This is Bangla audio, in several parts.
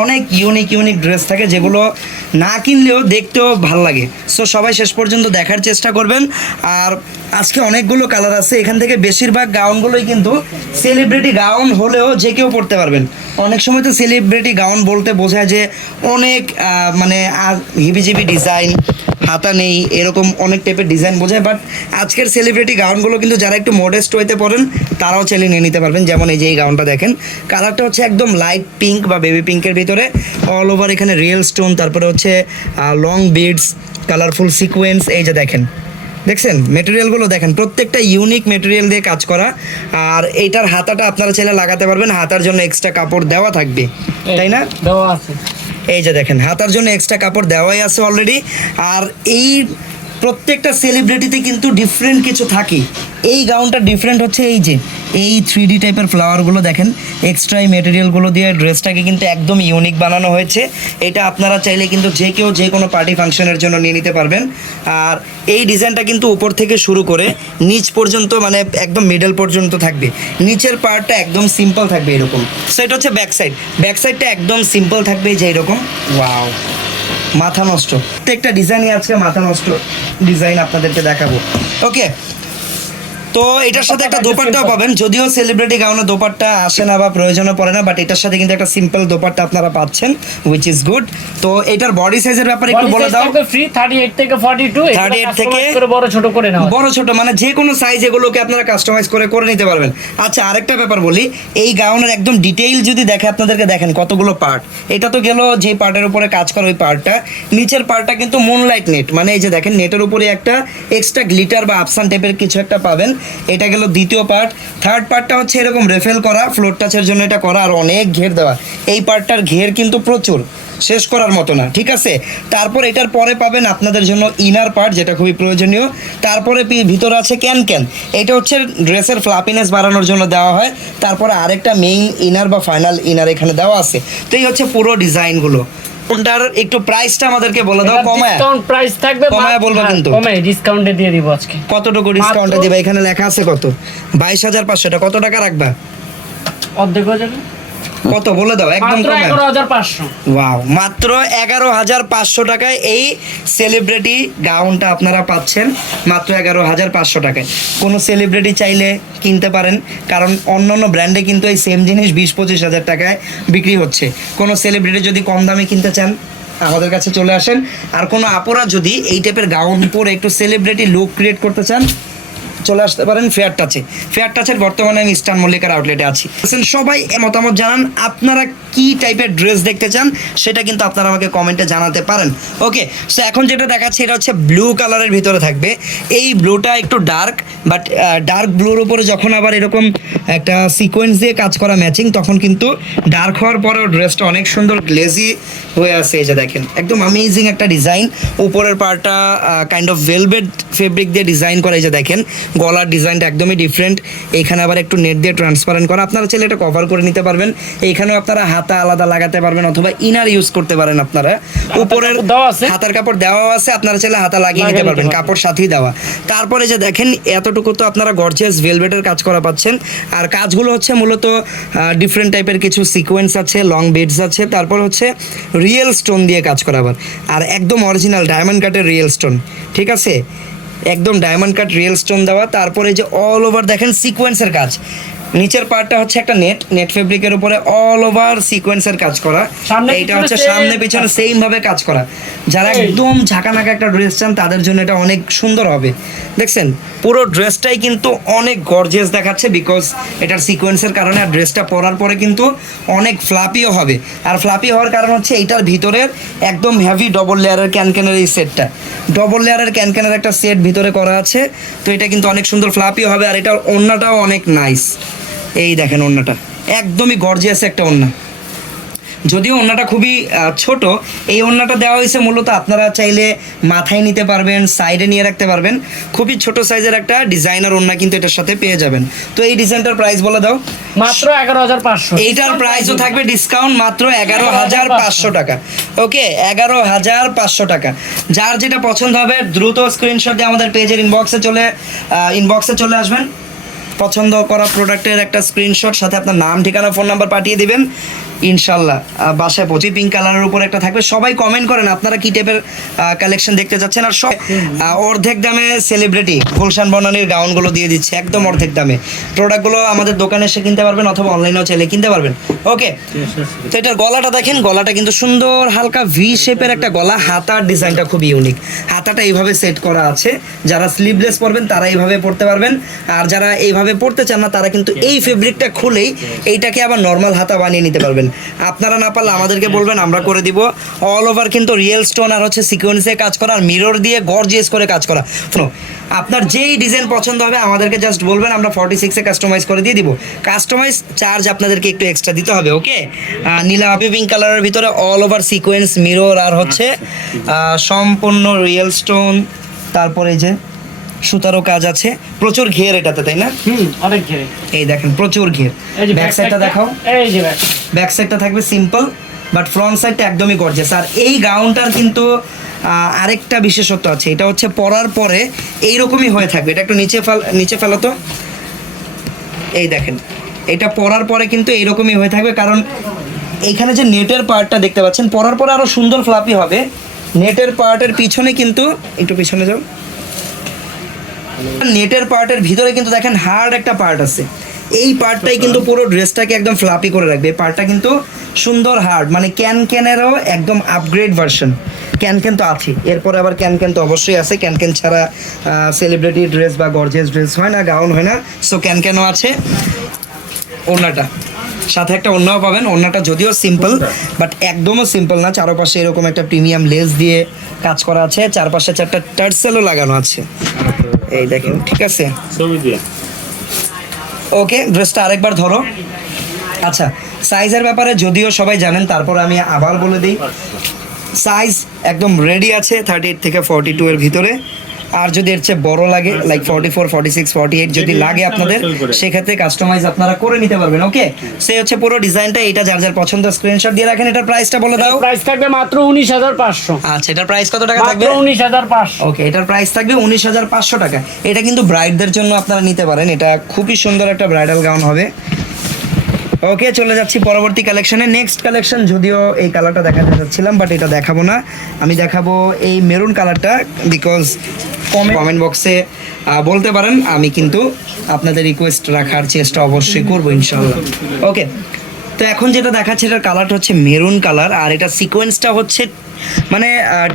অনেক ইউনিক ইউনিক ড্রেস থাকে যেগুলো না কিনলেও দেখতেও ভালো লাগে। সো সবাই শেষ পর্যন্ত দেখার চেষ্টা করবেন। আর আজকে অনেকগুলো কালার আছে। এখান থেকে বেশিরভাগ গাউনগুলোই কিন্তু সেলিব্রিটি গাউন হলেও যে কেউ পড়তে পারবেন। অনেক সময় তো সেলিব্রিটি গাউন বলতে বোঝায় যে অনেক মানে হিবিজিবি ডিজাইন হাতা নেই এরকম অনেক টাইপের ডিজাইন বোঝায় বাট আজকের সেলিব্রিটি গাউনগুলো কিন্তু যারা একটু মডেস্ট হইতে পারেন তারাও চাইলে নিয়ে নিতে পারবেন। যেমন এই যে এই গাউনটা দেখেন কালারটা হচ্ছে একদম লাইট পিঙ্ক বা বেবি পিঙ্কের ভিতরে অল ওভার এখানে রিয়েল স্টোন তারপরে হচ্ছে লং বিডস কালারফুল সিকোয়েন্স এই যে দেখেন। দেখছেন? মেটেরিয়ালগুলো দেখেন প্রত্যেকটা ইউনিক মেটেরিয়াল দিয়ে কাজ করা আর এইটার হাতাটা আপনারা চাইলে লাগাতে পারবেন হাতার জন্য এক্সট্রা কাপড় দেওয়া থাকবে। তাই না? দেওয়া আছে। এই যে দেখেন হাতার জন্য এক্সট্রা কাপড় দেওয়াই আছে অলরেডি আর এই প্রত্যেকটা সেলিব্রিটিতে কিন্তু ডিফারেন্ট কিছু থাকে। এই গাউনটা ডিফারেন্ট হচ্ছে এই যে, এই থ্রি ডি টাইপের ফ্লাওয়ারগুলো দেখেন এক্সট্রা এই মেটেরিয়ালগুলো দিয়ে ড্রেসটাকে কিন্তু একদম ইউনিক বানানো হয়েছে। এটা আপনারা চাইলে কিন্তু যে কেউ যে কোনো পার্টি ফাংশনের জন্য নিয়ে নিতে পারবেন। আর এই ডিজাইনটা কিন্তু উপর থেকে শুরু করে নিচ পর্যন্ত মানে একদম মিডল পর্যন্ত থাকবে। নিচের পার্টটা একদম সিম্পল থাকবে এরকম। সো এটা হচ্ছে ব্যাক সাইড ব্যাক সাইডটা একদম সিম্পল থাকবে যে এরকম। ওয়াও মাথা নষ্ট। প্রত্যেকটা ডিজাইনই আজকে মাথা নষ্ট। ডিজাইন আপনাদেরকে দেখাবো। ওকে তো এটার সাথে একটা দোপাট্টাও পাবেন। যদিও সেলিব্রিটি গাউনে দোপাট্টা আসে না বা প্রয়োজনে পড়ে না বাট এটার সাথে কিন্তু একটা সিম্পল দোপাট্টা আপনারা পাচ্ছেন উইচ ইজ গুড তো এটার বডি সাইজের ব্যাপারে একটু বলে দাও। ফ্রি 38 থেকে 42 38 থেকে- করে বড় ছোট করে নাও বড় ছোট মানে যে কোনো সাইজ এগুলোকে আপনারা কাস্টমাইজ করে করে নিতে পারবেন। আচ্ছা আরেকটা ব্যাপার বলি এই গাউনের একদম ডিটেইল যদি দেখে আপনাদেরকে দেখেন কতগুলো পার্ট এটা তো গেল যে পার্টের উপরে কাজ করে ওই পার্টটা নিচের পার্টটা কিন্তু মুনলাইট নেট মানে এই যে দেখেন নেটের উপরে একটা এক্সট্রা গ্লিটার বা আপসান টাইপের কিছু একটা পাবেন। এটা গেল দ্বিতীয় পার্ট থার্ড পার্টটা হচ্ছে এরকম রেফেল করা ফ্লোর টাচের জন্য এটা করা, আর অনেক ঘের দেওয়া। এই পার্টটার ঘের কিন্তু প্রচুর, শেষ করার মতো না, ঠিক আছে? তারপর এটার পরে পাবেন আপনাদের জন্য ইনার পার্ট যেটা খুবই প্রয়োজনীয়। তারপরে ভিতরে আছে ক্যান ক্যান এটা হচ্ছে ড্রেসের ফ্লাপিনেস বাড়ানোর জন্য দেওয়া হয়। তারপরে আরেকটা মেইন ইনার বা ফাইনাল ইনার এখানে দেওয়া আছে। তো এই হচ্ছে পুরো ডিজাইনগুলো কোনটার একটু প্রাইসটা আমাদেরকে বলে দাও কমায়। ডিসকাউন্ট প্রাইস থাকবে কমায় বলবা কিন্তু। কমে ডিসকাউন্টে দিয়ে দিব আজকে। কতটুকু ডিসকাউন্টে দিবা? এখানে লেখা আছে কত? বাইশ হাজার পাঁচশো। এটা কত টাকা রাখবা? অর্ধেক হয়ে যাবে। কত বলে দাও? একদম মাত্র কমায় 11500 ওয়াও মাত্র এগারো হাজার পাঁচশো টাকায় এই সেলিব্রিটি গাউনটা আপনারা পাচ্ছেন মাত্র এগারো হাজার পাঁচশো টাকায়। কোনো সেলিব্রিটি চাইলে কিনতে পারেন কারণ অন্য অন্য ব্র্যান্ডে কিন্তু এই সেম জিনিস বিশ পঁচিশ হাজার টাকায় বিক্রি হচ্ছে। কোনো সেলিব্রিটি যদি কম দামে কিনতে চান আমাদের কাছে চলে আসেন। আর কোনো আপুরা যদি এই টাইপের গাউন পরে একটু সেলিব্রিটি লুক ক্রিয়েট করতে চান চলে আসতে পারেন ফেয়ার টাচে ফেয়ার টাচের বর্তমানে আমি ইস্টার্ন মল্লিকার আউটলেটে আছি। সবাই মতামত জানান। আপনারা কি টাইপের ড্রেস দেখতে চান, সেটা কিন্তু আপনারা আমাকে কমেন্টে জানাতে পারেন। ওকে সো এখন যেটা দেখাচ্ছি, এটা হচ্ছে ব্লু কালারের ভিতরে থাকবে। এই ব্লুটা একটু ডার্ক বাট ডার্ক ব্লুর উপরে যখন আবার এরকম একটা সিকোয়েন্স দিয়ে কাজ করা ম্যাচিং তখন কিন্তু ডার্ক হওয়ার পরেও ড্রেসটা অনেক সুন্দর গ্লেজি হয়ে আছে। এই যে দেখেন, একদম অ্যামেজিং একটা ডিজাইন উপরের পার্টটা কাইন্ড অফ ভেলভেট ফেব্রিক দিয়ে ডিজাইন করা। এই যে দেখেন গলার ডিজাইনটা একদমই ডিফারেন্ট এখানে আবার একটু নেট দিয়ে ট্রান্সপারেন্ট করা। আপনারা চাইলে এটা কভার করে নিতে পারবেন। এইখানেও আপনারা হাতা আলাদা লাগাতে পারবেন অথবা ইনার ইউজ করতে পারেন আপনারা। উপরের। হাতার কাপড় দেওয়া আছে। আপনারা চাইলে হাতা লাগিয়ে নিতে পারবেন। পারবেন। কাপড় সাথেই দেওয়া। তারপরে যে দেখেন এতটুকু তো আপনারা গর্জিয়াস ভেলভেটের কাজ করা পাচ্ছেন। আর কাজগুলো হচ্ছে মূলত ডিফারেন্ট টাইপের কিছু সিকোয়েন্স আছে লং বেডস আছে। তারপর হচ্ছে রিয়েল স্টোন দিয়ে কাজ করা আবার। আর একদম অরিজিনাল ডায়মন্ড কাটের রিয়েল স্টোন ঠিক আছে? একদম ডায়মন্ড কাট রিয়েল স্টোন দেওয়া। তারপরে যে অল ওভার দেখেন সিকোয়েন্সের কাজ। নিচের পার্টটা হচ্ছে একটা নেট নেট ফেব্রিকের উপরে অল ওভার সিকোয়েন্সের কাজ করা। এইটা হচ্ছে সামনে পিছনে সেম ভাবে কাজ করা। যারা। একদম ঝাঁকানাকা একটা ড্রেস চান তাদের জন্য এটা অনেক সুন্দর হবে। দেখছেন পুরো ড্রেসটাই কিন্তু অনেক গর্জিয়াস দেখাচ্ছে বিকজ এটার সিকোয়েন্সের কারণে আর ড্রেসটা পরার পরে কিন্তু অনেক ফ্লাপিও হবে। আর ফ্লাপি হওয়ার কারণ হচ্ছে এইটার ভিতরের একদম হেভি ডবল লেয়ারের ক্যানক্যানের এই সেটটা ডবল লেয়ারের ক্যানক্যানের একটা সেট ভিতরে করা আছে তো এটা কিন্তু অনেক সুন্দর ফ্লাপি হবে আর এটার অন্যটাও অনেক নাইস এই দেখেন ওড়নাটা। একদমই গর্জিয়াস একটা ওড়না। যদিও ওড়নাটা খুবই ছোট এই ওড়নাটা দেওয়া হয়েছে মূলত আপনারা চাইলে মাথায় নিতে পারবেন সাইডে নিয়ে রাখতে পারবেন। খুবই ছোট সাইজের একটা ডিজাইনার ওড়না কিন্তু এটার সাথে পেয়ে যাবেন। তো এই ডিজাইনটার প্রাইস বলে দাও। মাত্র 11500 এইটার প্রাইসও থাকবে ডিসকাউন্ট মাত্র এগারো হাজার পাঁচশো টাকা। ওকে এগারো হাজার পাঁচশো টাকা। যার যেটা পছন্দ হবে দ্রুত স্ক্রিনশট দিয়ে আমাদের পেজের ইনবক্সে চলে ইনবক্সে চলে আসবেন। পছন্দ করা প্রোডাক্টের একটা স্ক্রিনশট সাথে আপনার নাম, ঠিকানা ফোন নাম্বার পাঠিয়ে দিবেন। ইনশাল্লাহ বাসায় পৌঁছে পিঙ্ক কালারের উপর একটা থাকবে। সবাই কমেন্ট করেন, আপনারা কি টাইপের কালেকশন দেখতে যাচ্ছেন? আর সব অর্ধেক দামে সেলিব্রিটি গুলশান বনানির গাউনগুলো দিয়ে দিচ্ছে, একদম অর্ধেক দামে। প্রোডাক্টগুলো আমাদের দোকানে এসে কিনতে পারবেন, অথবা অনলাইনেও চাইলে কিনতে পারবেন। ওকে তো এটার গলাটা দেখেন, গলাটা কিন্তু সুন্দর, হালকা ভি শেপের একটা গলা, হাতার ডিজাইনটা খুব ইউনিক হাতাটা এইভাবে সেট করা আছে, যারা স্লিভলেস পরবেন, তারা এইভাবে পরতে পারবেন। আর যারা এইভাবে পরতে চান না, তারা কিন্তু এই ফেব্রিকটা খুলেই এইটাকে আবার নর্মাল হাতা বানিয়ে নিতে পারবেন। আপনারা না পারলে আমাদেরকে বলবেন, আমরা করে দিব। অল ওভার কিন্তু রিয়েল স্টোন আর হচ্ছে সিকোয়েন্সে কাজ করা, আর মিরর দিয়ে গর্জিয়াস করে কাজ করা। আপনার যেই ডিজাইন পছন্দ হবে, আমাদেরকে জাস্ট বলবেন, আমরা ফর্টি সিক্সে কাস্টমাইজ করে দিয়ে দিব। কাস্টমাইজ চার্জ আপনাদেরকে একটু এক্সট্রা দিতে হবে ওকে নীলা আপি পিঙ্ক কালারের ভিতরে অল ওভার সিকোয়েন্স মিরর আর হচ্ছে সম্পূর্ণ রিয়েল স্টোন তারপরে যে সুতারও কাজ আছে। প্রচুর ঘের এটাতে তাই না? হুম অনেক ঘেরে। এই দেখেন প্রচুর ঘের। ব্যাক সাইডটা দেখাও। এই যে ব্যাক সাইডটা থাকবে সিম্পল বাট ফ্রন্ট সাইডটা একদমই গর্জেস আর এই গাউনটার কিন্তু আরেকটা বিশেষত্ব আছে। এটা হচ্ছে পরার পরে এইরকমই হয়ে থাকবে। এটা একটু নিচে ফেল নিচে ফেলো তো। এই দেখেন এটা পরার পরে কিন্তু এইরকমই হয়ে থাকবে। কারণ এইখানে যে নেটের পার্টটা দেখতে পাচ্ছেন পরার পরে আরও সুন্দর ফ্লাপি হবে। নেটের পার্টের পিছনে কিন্তু একটু পিছনে যাও। নেটের পার্টের ভিতরে কিন্তু দেখেন হার্ড একটা পার্ট আছে। এই পার্টটাই কিন্তু পুরো ড্রেসটাকে একদম ফ্লাপি করে রাখবে। এই পার্টটা কিন্তু সুন্দর হার্ড মানে ক্যান ক্যানেরও একদম আপগ্রেড ভার্সন ক্যান ক্যান তো আছে এরপরে আবার ক্যান ক্যান তো অবশ্যই আছে। ক্যান ক্যান ছাড়া সেলিব্রিটি ড্রেস বা গর্জিয়াস ড্রেস হয় না গাউন হয় না। সো ক্যান ক্যানও আছে। ওড়নাটা। সাথে একটা অন্যও পাবেন অন্যটা যদিও সিম্পল বাট একদমও সিম্পল না। চারপাশে এরকম একটা প্রিমিয়াম লেস দিয়ে কাজ করা আছে চারপাশে চারটা টার্সেলও লাগানো আছে। এই দেখেন ঠিক আছে? ওকে ড্রেসটা আরেকবার ধরো। আচ্ছা সাইজের ব্যাপারে যদিও সবাই জানেন তারপর আমি আবার বলে দিই। সাইজ একদম রেডি আছে থার্টি এইট থেকে ফর্টি টু এর ভিতরে। আর যদি এর চেয়ে বড় লাগে like forty four forty six forty eight যদি লাগে আপনাদের সেক্ষেত্রে কাস্টমাইজ আপনারা করে নিতে পারবেন ওকে সে হচ্ছে পুরো ডিজাইনটা এটা যার যার পছন্দ স্ক্রিনশট দিয়ে রাখেন এটার প্রাইসটা বলে দাও। প্রাইস থাকবে মাত্র উনিশ হাজার পাঁচশো। আচ্ছা এটার প্রাইস কত টাকা থাকবে? উনিশ হাজার পাঁচশো। ওকে এটার প্রাইস থাকবে উনিশ হাজার পাঁচশো টাকা। এটা কিন্তু ব্রাইডদের জন্য আপনারা নিতে পারেন এটা খুবই সুন্দর একটা ব্রাইডাল গাউন হবে। ওকে চলে যাচ্ছি পরবর্তী কালেকশনে নেক্সট কালেকশন যদিও এই কালারটা দেখাতে চাচ্ছিলাম বাট এটা দেখাবো না। আমি দেখাবো এই মেরুন কালারটা বিকজ কমেন্ট বক্সে বলতে পারেন আমি কিন্তু আপনাদের রিকোয়েস্ট রাখার চেষ্টা অবশ্যই করব ইনশাল্লাহ ওকে তো এখন যেটা দেখাচ্ছে এটার কালারটা হচ্ছে মেরুন কালার আর এটা সিকোয়েন্সটা হচ্ছে মানে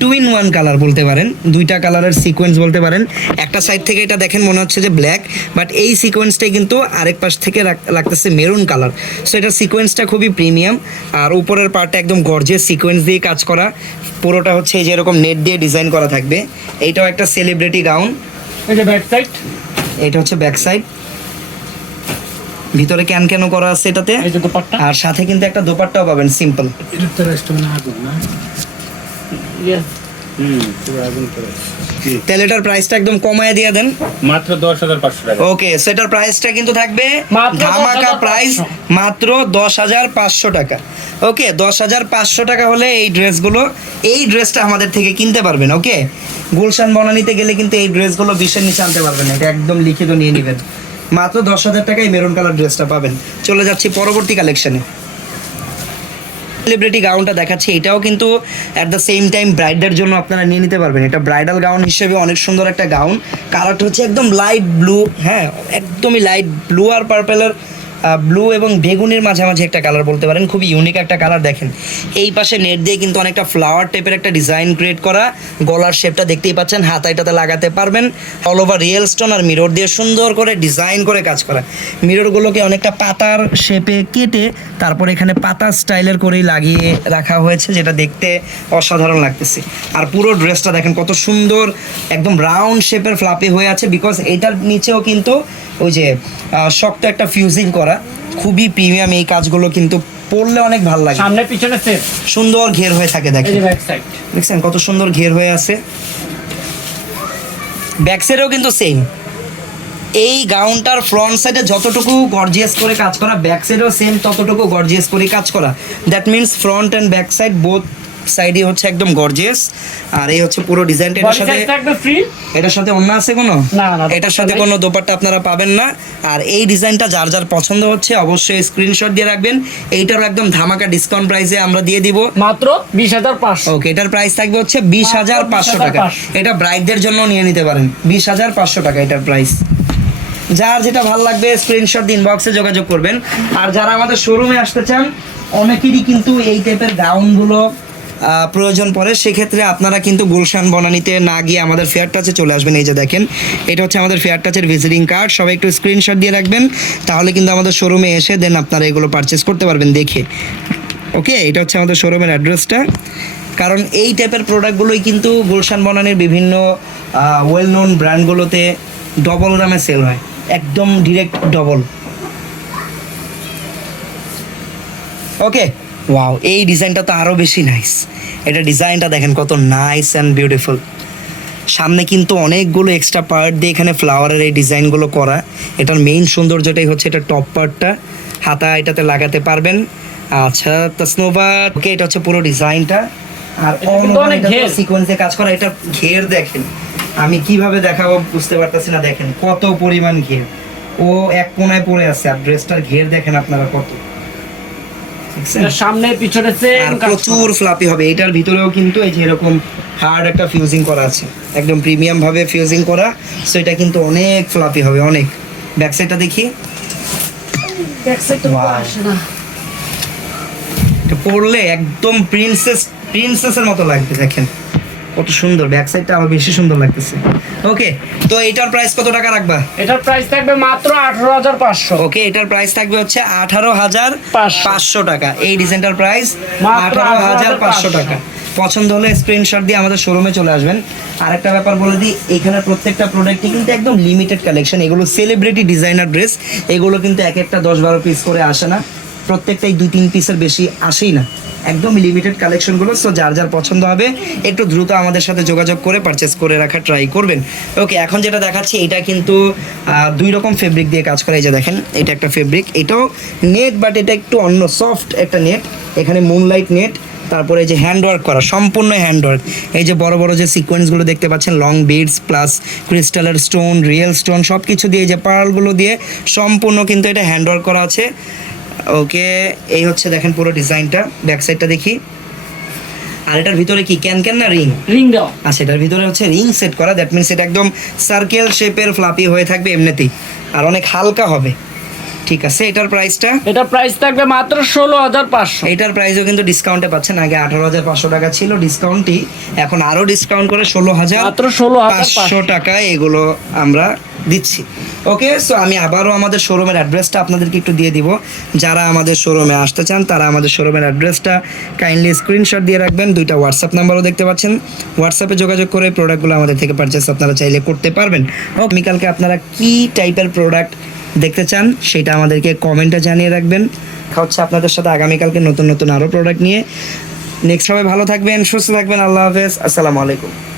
টু ইন ওয়ান কালার বলতে পারেন। দুইটা কালারের সিকোয়েন্স বলতে পারেন। একটা সাইড থেকে এটা দেখেন মনে হচ্ছে যে ব্ল্যাক বাট এই সিকোয়েন্সটাই কিন্তু আরেক পাশ থেকে লাগতেছে মেরুন কালার সো এটা সিকোয়েন্সটা খুবই প্রিমিয়াম আর উপরের পার্টটা একদম গর্জিয়াস সিকোয়েন্স দিয়ে কাজ করা। পুরোটা হচ্ছে এই যে এরকম নেট দিয়ে ডিজাইন করা থাকবে। এইটাও একটা সেলিব্রিটি গাউন যে ব্যাক সাইড এটা হচ্ছে ব্যাক সাইড ভিতরে ক্যান ক্যানও করা আছে এটাতে। আর সাথে কিন্তু একটা দোপাট্টাও পাবেন সিম্পল Yes. হুম পুরো আগুন করে কি? তাহলে এটার প্রাইসটা একদম কমায় দিয়ে দেন। মাত্র দশ হাজার পাঁচশো টাকা। ওকে সেটার প্রাইসটা কিন্তু থাকবে ধামাকা প্রাইস মাত্র দশ হাজার পাঁচশো টাকা। ওকে দশ হাজার পাঁচশো টাকা হলে এই ড্রেসগুলো এই ড্রেসটা আমাদের থেকে কিনতে পারবেন ওকে? গুলশান বনানিতে গেলে কিন্তু এই ড্রেসগুলো বিশের নিচে আনতে পারবেন না এটা একদম লিখিত নিয়ে নেবেন। মাত্র দশ হাজার টাকায় মেরুন কালার ড্রেসটা পাবেন। চলে যাচ্ছি পরবর্তী কালেকশনে সেলিব্রিটি গাউনটা দেখাচ্ছি, এটাও কিন্তু অ্যাট দ্য সেম টাইম ব্রাইডের জন্য আপনারা নিয়ে নিতে পারবেন। এটা ব্রাইডাল গাউন হিসেবে অনেক সুন্দর একটা গাউন কালারটা হচ্ছে একদম লাইট ব্লু হ্যাঁ একদমই লাইট ব্লু আর পার্পেলের ব্লু এবং বেগুনের মাঝামাঝি একটা কালার বলতে পারেন, খুবই ইউনিক একটা কালার দেখেন। এই পাশে নেট দিয়ে কিন্তু অনেকটা ফ্লাওয়ার টাইপের একটা ডিজাইন ক্রিয়েট করা গলার শেপটা দেখতেই পাচ্ছেন হাতাইটাতে লাগাতে পারবেন অল ওভার রিয়েল স্টোন আর মিরর দিয়ে সুন্দর করে ডিজাইন করে কাজ করা। মিররগুলোকে অনেকটা পাতার শেপে কেটে তারপর এখানে পাতা স্টাইলের করেই লাগিয়ে রাখা হয়েছে, যেটা দেখতে অসাধারণ লাগতেছে। আর পুরো ড্রেসটা দেখেন কত সুন্দর, একদম রাউন্ড শেপের ফ্লাপি হয়ে আছে বিকজ এটার নিচেও কিন্তু ওই যে শক্ত একটা ফিউজিং করা। খুবই প্রিমিয়াম এই কাজগুলো কিন্তু পড়লে অনেক ভালো লাগে। সামনে পিছনে সুন্দর ঘের হয়ে থাকে দেখেন। দেখছেন কত সুন্দর ঘের হয়ে আছে? ব্যাক সাইডেও কিন্তু সেম এই গাউনটার ফ্রন্ট সাইডে যতটুকু গর্জিয়াস করে কাজ করা ব্যাক সাইডেও সেম ততটুকু গর্জিয়াস করে কাজ করা। That means front and back side both সাইডে হচ্ছে একদম গর্জিয়াস আর এই হচ্ছে পুরো ডিজাইনটা এটার সাথে এটার সাথে অন্য আছে কোনো? এটার সাথে কোনো দোপাট্টা আপনারা পাবেন না। আর এই ডিজাইনটা যার যার পছন্দ হচ্ছে অবশ্যই স্ক্রিনশট দিয়ে রাখবেন। এইটারও একদম ধামাকা ডিসকাউন্ট প্রাইসে আমরা দিয়ে দিব। মাত্র বিশ হাজার পাঁচশো। ওকে এটার প্রাইস থাকবে হচ্ছে বিশ হাজার পাঁচশো টাকা। 20,500 এটা ব্রাইডদের জন্য নিয়ে নিতে পারেন। বিশ হাজার পাঁচশো টাকা এটার প্রাইস যার যেটা ভালো লাগবে স্ক্রিনশট দিন বক্সে যোগাযোগ করবেন। আর যারা আমাদের শোরুমে আসতে চান অনেকেরই কিন্তু এই টাইপের গাউনগুলো প্রয়োজন পড়ে, সেক্ষেত্রে আপনারা কিন্তু গুলশান বনানিতে না গিয়ে আমাদের ফেয়ার টাচে চলে আসবেন। এই যে দেখেন, এটা হচ্ছে আমাদের ফেয়ার টাচের ভিজিটিং কার্ড সবাই একটু স্ক্রিনশট দিয়ে রাখবেন, তাহলে কিন্তু আমাদের শোরুমে এসে দেন আপনারা এগুলো পারচেস করতে পারবেন দেখে। ওকে এটা হচ্ছে আমাদের শোরুমের অ্যাড্রেসটা কারণ এই টাইপের প্রোডাক্টগুলোই কিন্তু গুলশান বনানির বিভিন্ন ওয়েল নোন ব্র্যান্ডগুলোতে ডবল দামে সেল হয়। একদম ডিরেক্ট ডবল ওকে ওয়াও এই ডিজাইনটা তো আরও বেশি নাইস এটা ডিজাইনটা দেখেন কত নাইস অ্যান্ড বিউটিফুল সামনে কিন্তু অনেকগুলো এক্সট্রা পার্ট দিয়ে এখানে ফ্লাওয়ারের এই ডিজাইনগুলো করা। এটার মেইন সৌন্দর্যটাই হচ্ছে এটা টপ পার্টটা হাতা এটাতে লাগাতে পারবেন। আচ্ছা তাসনোভা ওকে এটা হচ্ছে পুরো ডিজাইনটা। আর। সিকোয়েন্সে কাজ করা এটা ঘের দেখেন। আমি কীভাবে দেখাবো বুঝতে পারতেছি না দেখেন কত পরিমাণ ঘের। ও এক কোনায় পড়ে আছে আর ড্রেসটার ঘের দেখেন আপনারা কত। সামনে পিছনে প্রচুর ফ্লাপি হবে। এটার ভিতরেও কিন্তু এই যে এরকম হার্ড একটা ফিউজিং করা আছে। একদম প্রিমিয়াম ভাবে ফিউজিং করা সো এটা কিন্তু অনেক ফ্লাপি হবে অনেক। ব্যাক সাইডটা দেখি। পড়লে একদম প্রিন্সেস প্রিন্সেসের মতো লাগবে দেখেন। কত সুন্দর ব্যাক সাইডটা আবার বেশি সুন্দর লাগতেছে। ওকে তো এটার প্রাইস কত টাকা রাখবা? এটার প্রাইস থাকবে মাত্র আঠারো হাজার পাঁচশো। ওকে এটার প্রাইস থাকবে হচ্ছে আঠারো হাজার পাঁচশো। পাঁচশো। টাকা। এই ডিজাইনটার প্রাইস মাত্র আঠারো হাজার পাঁচশো 18,500 টাকা। পছন্দ হলে স্ক্রিনশট দিয়ে আমাদের শোরুমে চলে আসবেন। আরেকটা ব্যাপার বলে দিই এখানে প্রত্যেকটা প্রোডাক্টই কিন্তু একদম লিমিটেড কালেকশন এগুলো সেলিব্রিটি ডিজাইনার ড্রেস এগুলো কিন্তু এক একটা দশ বারো পিস করে আসে না। প্রত্যেকটাই দুই তিন পিসের বেশি আসেই না। একদম লিমিটেড কালেকশনগুলো সো যার যার পছন্দ হবে, একটু দ্রুত আমাদের সাথে যোগাযোগ করে পারচেস করে রাখার ট্রাই করবেন। ওকে এখন যেটা দেখাচ্ছি, এটা কিন্তু দুই রকম ফেব্রিক দিয়ে কাজ করা। এই যে দেখেন, এটা একটা ফেব্রিক এটাও নেট বাট এটা একটু অন্য সফট একটা নেট এখানে মুনলাইট নেট তারপরে এই যে হ্যান্ডওয়ার্ক করা, সম্পূর্ণ হ্যান্ডওয়ার্ক এই যে বড় বড় যে সিকোয়েন্সগুলো দেখতে পাচ্ছেন লং বিডস প্লাস ক্রিস্টালের স্টোন রিয়েল স্টোন সব কিছু দিয়ে যে পার্লগুলো দিয়ে সম্পূর্ণ কিন্তু এটা হ্যান্ডওয়ার্ক করা আছে। ওকে এই হচ্ছে দেখেন পুরো ডিজাইনটা। ব্যাক সাইডটা দেখি। আর এটার ভিতরে কি ক্যান ক্যান না রিং? রিং দাও। আচ্ছা এটার ভিতরে হচ্ছে রিং সেট করা। দ্যাট মিনস এটা একদম সার্কেল শেপের ফ্লাপি হয়ে থাকবে এমনিতেই। আর অনেক হালকা হবে। ঠিক আছে এটার প্রাইসটা এটার প্রাইস থাকবে মাত্র ষোলো হাজার পাঁচশো। এটার প্রাইসও কিন্তু ডিসকাউন্টে পাচ্ছেন। আগে আঠারো হাজার পাঁচশো টাকা ছিল ডিসকাউন্টই এখন আরও ডিসকাউন্ট করে ষোলো হাজার মাত্র ষোলো পাঁচশো। টাকায় এগুলো আমরা দিচ্ছি। ওকে সো আমি আবারও আমাদের শোরুমের অ্যাড্রেসটা আপনাদেরকে একটু দিয়ে দিব। যারা আমাদের শোরুমে আসতে চান তারা আমাদের শোরুমের অ্যাড্রেসটা কাইন্ডলি স্ক্রিনশট দিয়ে রাখবেন। দুইটা হোয়াটসঅ্যাপ নাম্বারও দেখতে পাচ্ছেন। হোয়াটসঅ্যাপে যোগাযোগ করে প্রোডাক্টগুলো আমাদের থেকে পারচেস আপনারা চাইলে করতে পারবেন। ও বিকালকে আপনারা কি টাইপের প্রোডাক্ট দেখতে চান, সেটা আমাদেরকে কমেন্টে জানিয়ে রাখবেন। হচ্ছে আপনাদের সাথে আগামীকালকে নতুন নতুন আরও প্রোডাক্ট নিয়ে। নেক্সট সবাই ভালো থাকবেন, সুস্থ থাকবেন, আল্লাহ হাফেজ, আসসালামু আলাইকুম।